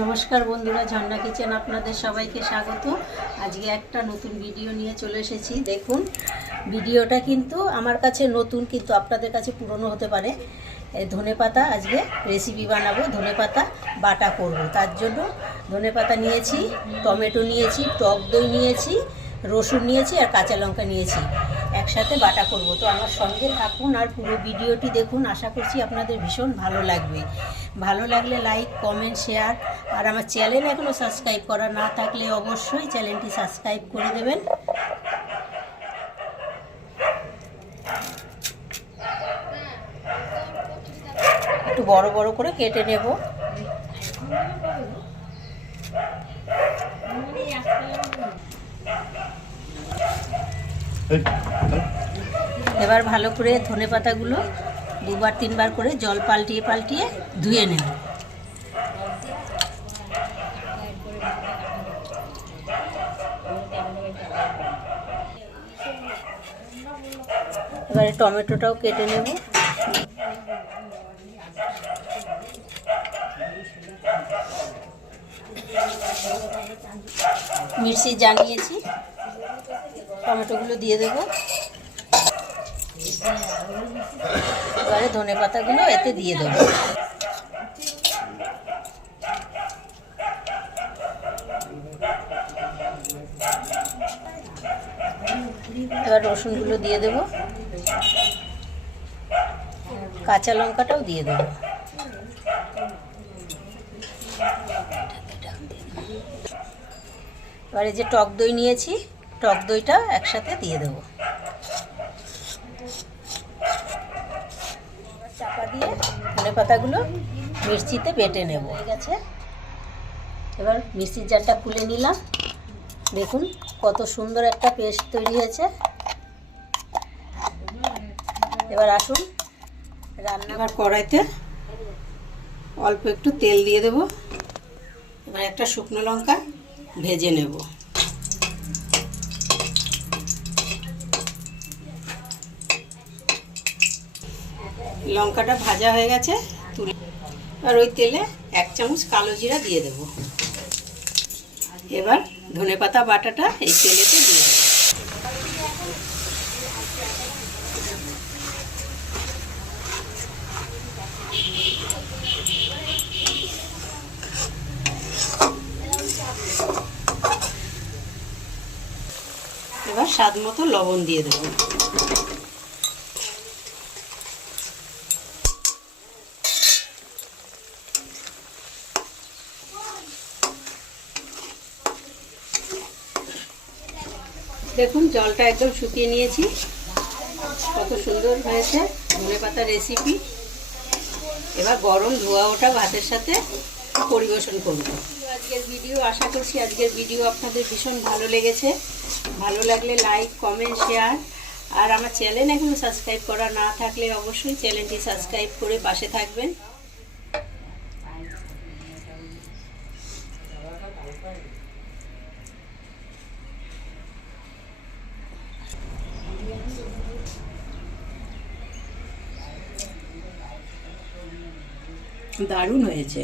নমস্কার বন্ধুরা, ঝর্ণা কিচেন আপনাদের সবাইকে স্বাগত। আজকে একটা নতুন ভিডিও নিয়ে চলে এসেছি। দেখুন, ভিডিওটা কিন্তু আমার কাছে নতুন, কিন্তু আপনাদের কাছে পুরনো হতে পারে। ধনেপাতা আজকে রেসিপি বানাবো, ধনেপাতা বাটা করব। তার জন্য ধনেপাতা নিয়েছি, টমেটো নিয়েছি, টক দই নিয়েছি, রসুন নিয়েছি আর কাঁচা লঙ্কা নিয়েছি। একসাথে বাটা করব। তো আমার সঙ্গে থাকুন আর পুরো ভিডিওটি দেখুন। আশা করছি আপনাদের ভীষণ ভালো লাগবে। ভালো লাগলে লাইক, কমেন্ট, শেয়ার, আর আমার চ্যানেল এখনও সাবস্ক্রাইব করা না থাকলে অবশ্যই চ্যানেলটি সাবস্ক্রাইব করে দেবেন। একটু বড় বড় করে কেটে নেব। এবার ভালো করে ধনেপাতাগুলো দুবার তিনবার করে জল পাল্টিয়ে পাল্টিয়ে ধুয়ে নেব। এবারে টমেটোটাও কেটে নেব। মির্চি জানিয়েছি, টমেটোগুলো দিয়ে দেব। এবারে ধনেপাতাগুলো এতে দিয়ে দেব। এবার রসুনগুলো দিয়ে দেব, কাঁচা লঙ্কাটাও দিয়ে দেব। এবারে যে টক দই নিয়েছি, টক দইটা একসাথে দিয়ে দেব। চাপা দিয়ে ধনেপাতাগুলো মির্চিতে বেটে নেব। হয়ে গেছে। এবার মিক্সির জারটা খুলে নিলাম। দেখুন কত সুন্দর একটা পেস্ট তৈরি হয়েছে। এবার আসুন রান্নাঘর কড়াইতে অল্প একটু তেল দিয়ে দেব। এবার একটা শুকনো লঙ্কা ভেজে নেব। লঙ্কাটা ভাজা হয়ে গেছে, তুলে আর ওই তেলে 1 চামচ কালো জিরা দিয়ে দেব। এবার ধনেপাতা বাটাটা এই তেলেতে দিয়ে দেব। এবার স্বাদ মতো লবণ দিয়ে দেব। দেখুন জলটা একদম শুকিয়ে নিয়েছি। কত সুন্দর হয়েছে ধনেপাতা রেসিপি। এবার গরম ধোয়া ওঠা ভাতের সাথে পরিবেশন করব। আজকের ভিডিও, আশা করছি আজকের ভিডিও আপনাদের ভীষণ ভালো লেগেছে। ভালো লাগলে লাইক, কমেন্ট, শেয়ার, আর আমার চ্যানেল এখনো সাবস্ক্রাইব করা না থাকলে অবশ্যই চ্যানেলটি সাবস্ক্রাইব করে পাশে থাকবেন। দারুণ হয়েছে।